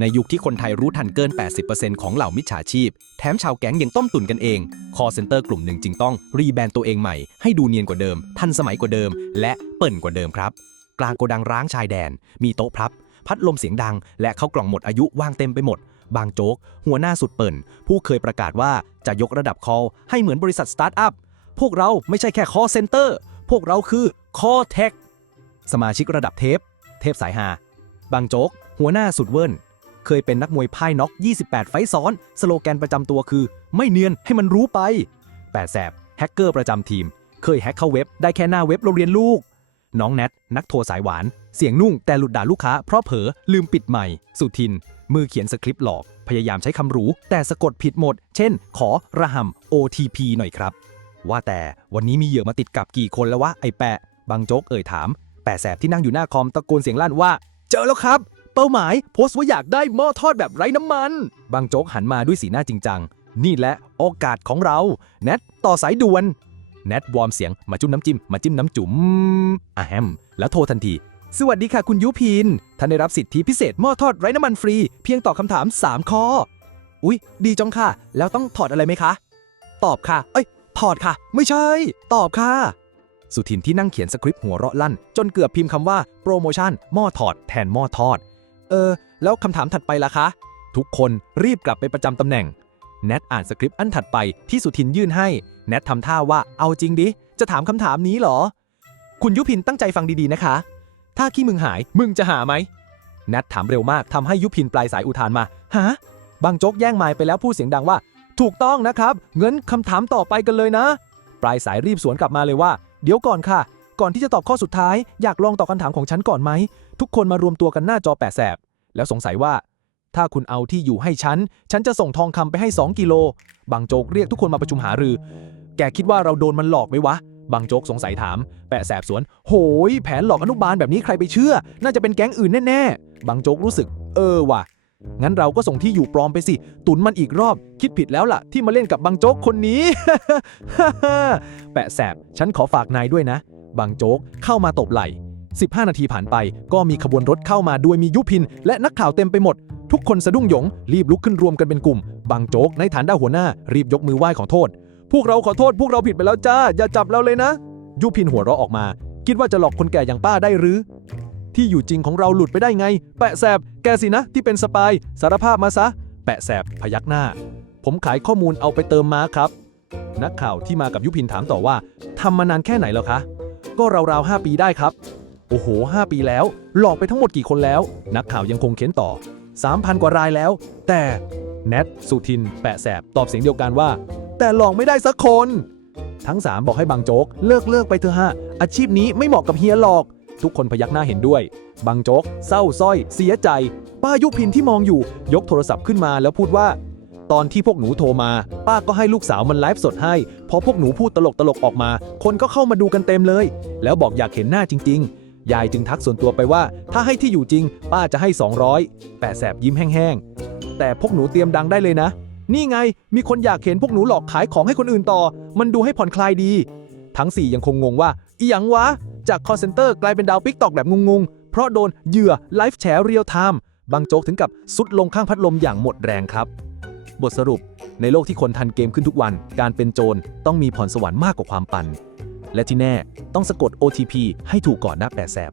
ในยุคที่คนไทยรู้ทันเกิน 80%ของเหล่ามิจฉาชีพ แถมชาวแก๊งยังต้มตุ๋นกันเอง คอเซ็นเตอร์กลุ่มหนึ่งจึงต้องรีแบรนด์ตัวเองใหม่ ให้ดูเนียนกว่าเดิม ทันสมัยกว่าเดิม และเปิ่นกว่าเดิมครับ กลางโกดังร้างชายแดน มีโต๊ะพับ พัดลมเสียงดัง และเข้ากล่องหมดอายุวางเต็มไปหมด บางโจ๊ก หัวหน้าสุดเปิ่น ผู้เคยประกาศว่าจะยกระดับคอให้เหมือนบริษัทสตาร์ทอัพ พวกเราไม่ใช่แค่คอเซ็นเตอร์ พวกเราคือคอเทค สมาชิกระดับเทป เทพสายฮาบางโจ๊ก หัวหน้าสุดเวิร์น เคยเป็นนักมวยพ่ายน็อก 28 ไฟซ้อน สโลแกนประจำตัวคือ ไม่เนียนให้มันรู้ไป แปดแสบแฮกเกอร์ประจำทีม เคยแฮกเข้าเว็บได้แค่หน้าเว็บโรงเรียนลูก น้องแนทนักโทรสายหวาน เสียงนุ่งแต่หลุดด่าลูกค้าเพราะเผลอลืมปิดใหม่ สุทิน มือเขียนสคริปต์หลอก พยายามใช้คำหรูแต่สะกดผิดหมด เช่น ขอระหำ OTP หน่อยครับ ว่าแต่วันนี้มีเหยื่อมาติดกับกี่คนแล้ววะไอแปะบางโจ๊กเอ่ยถามแปะแสบที่นั่งอยู่หน้าคอมตะโกนเสียงลั่นว่า เจอแล้วครับ เป้าหมายโพสต์ว่าอยากได้หม้อทอดแบบไร้น้ำมัน บางโจ๊กหันมาด้วยสีหน้าจริงจัง นี่แหละโอกาสของเรา แนทต่อสายด่วน แนทวอร์มเสียงมาจุ่มน้ำจิ้ม มาจิ้มน้ำจุ๋มอะแฮม แล้วโทรทันที สวัสดีค่ะคุณยุพิน ท่านได้รับสิทธิพิเศษหม้อทอดไร้น้ำมันฟรี เพียงตอบคำถาม 3 ข้อ อุ๊ย ดีจังค่ะ แล้วต้องถอดอะไรไหมคะ ตอบค่ะ เอ้ย ถอดค่ะ ไม่ใช่ ตอบค่ะสุทินที่นั่งเขียนสคริปต์หัวเราะลั่น จนเกือบพิมพ์คำว่า โปรโมชั่นหม้อถอดแทนหม้อทอด เออ แล้วคำถามถัดไปล่ะคะ ทุกคนรีบกลับไปประจำตำแหน่ง แนทอ่านสคริปต์อันถัดไปที่สุทินยื่นให้ แนททำท่าว่าเอาจริงดิ จะถามคำถามนี้หรอ คุณยุพินตั้งใจฟังดีๆนะคะ ถ้าขี้มึงหายมึงจะหาไหมแนทถามเร็วมากทำให้ยุพินปลายสายอุทานมาฮะบางโจ๊กแย่งไมค์ไปแล้วพูดเสียงดังว่า ถูกต้องนะครับเงินคำถามต่อไปกันเลยนะ ปลายสายรีบสวนกลับมาเลยว่า เดี๋ยวก่อนค่ะ ก่อนที่จะตอบข้อสุดท้าย อยากลองตอบคำถามของฉันก่อนไหม ทุกคนมารวมตัวกันหน้าจอแปดแสบ แล้วสงสัยว่า ถ้าคุณเอาที่อยู่ให้ฉัน ฉันจะส่งทองคำไปให้ 2 กิโล บางโจกเรียกทุกคนมาประชุมหารือ แกคิดว่าเราโดนมันหลอกไหมวะ บางโจกสงสัยถาม แปะแสบสวน โหย แผนหลอกอนุบาลแบบนี้ใครไปเชื่อ น่าจะเป็นแก๊งอื่นแน่ๆ บางโจกรู้สึก เออว่ะ งั้นเราก็ส่งที่อยู่ปลอมไปสิ ตุนมันอีกรอบ คิดผิดแล้วล่ะ ที่มาเล่นกับบางโจกคนนี้ แปะแสบ ฉันขอฝากนายด้วยนะ บางโจ๊กเข้ามาตบไหล่ 15 นาทีผ่านไปก็มีขบวนรถเข้ามาด้วยมียุพิน และนักข่าวเต็มไปหมด ทุกคนสะดุ้งหยง รีบลุกขึ้นรวมกันเป็นกลุ่ม บางโจ๊กในฐานด้าหัวหน้า รีบยกมือไหว้ขอโทษ พวกเราขอโทษ พวกเราผิดไปแล้วจ้า อย่าจับเราเลยนะ ยุพินหัวเราะออกมา คิดว่าจะหลอกคนแก่อย่างป้าได้หรือ ที่อยู่จริงของเราหลุดไปได้ไง แปะแสบ แกสินะ ที่เป็นสปายสารภาพมาซะ แปะแสบพยักหน้า ผมขายข้อมูลเอาไปเติมมาครับ นักข่าวที่มากับยุพินถามต่อว่าทำมานานแค่ไหนแล้วคะ ก็ราวๆ 5 ปีได้ครับ โอ้โห 5 ปีแล้ว หลอกไปทั้งหมดกี่คนแล้ว นักข่าวยังคงเค้นต่อ 3,000 กว่ารายแล้ว แต่แนทสุทิน แปะแสบ ตอบเสียงเดียวกันว่า แต่หลอกไม่ได้สักคน ทั้ง 3 บอกให้บางโจ๊ก เลิกเลิกไปเถอะฮะ อาชีพนี้ไม่เหมาะกับเฮียหรอก ทุกคนพยักหน้าเห็นด้วย บางโจ๊ก เศร้าสร้อย เสียใจ ป้ายุพินที่มองอยู่ ยกโทรศัพท์ขึ้นมาแล้วพูดว่า ตอนที่พวกหนูโทรมา ป้าก็ให้ลูกสาวมันไลฟ์สดให้ พอพวกหนูพูดตลกตลกๆออกมา คนก็เข้ามาดูกันเต็มเลย แล้วบอกอยากเห็นหน้าจริง ๆ ยายจึงทักส่วนตัวไปว่า ถ้าให้ที่อยู่จริง ป้าจะให้ 200แปะแสบยิ้มแห้งๆ แต่พวกหนูเตรียมดังได้เลยนะ นี่ไง มีคนอยากเห็นพวกหนูหลอกขายของให้คนอื่นต่อ มันดูให้ผ่อนคลายดี ทั้ง4ยังคงงงว่าอีหยังวะ จากคอเซนเตอร์กลายเป็นดาวปิกตอกแบบงงๆ เพราะโดนเหยื่อไลฟ์แฉเรียลไทม์บางโจกถึงกับสุดลงข้างพัดลมอย่างหมดแรงครับ บทสรุป ในโลกที่คนทันเกมขึ้นทุกวัน การเป็นโจรต้องมีพรสวรรค์มากกว่าความปัน และที่แน่ต้องสะกด OTP ให้ถูกก่อนนะแปดแสบ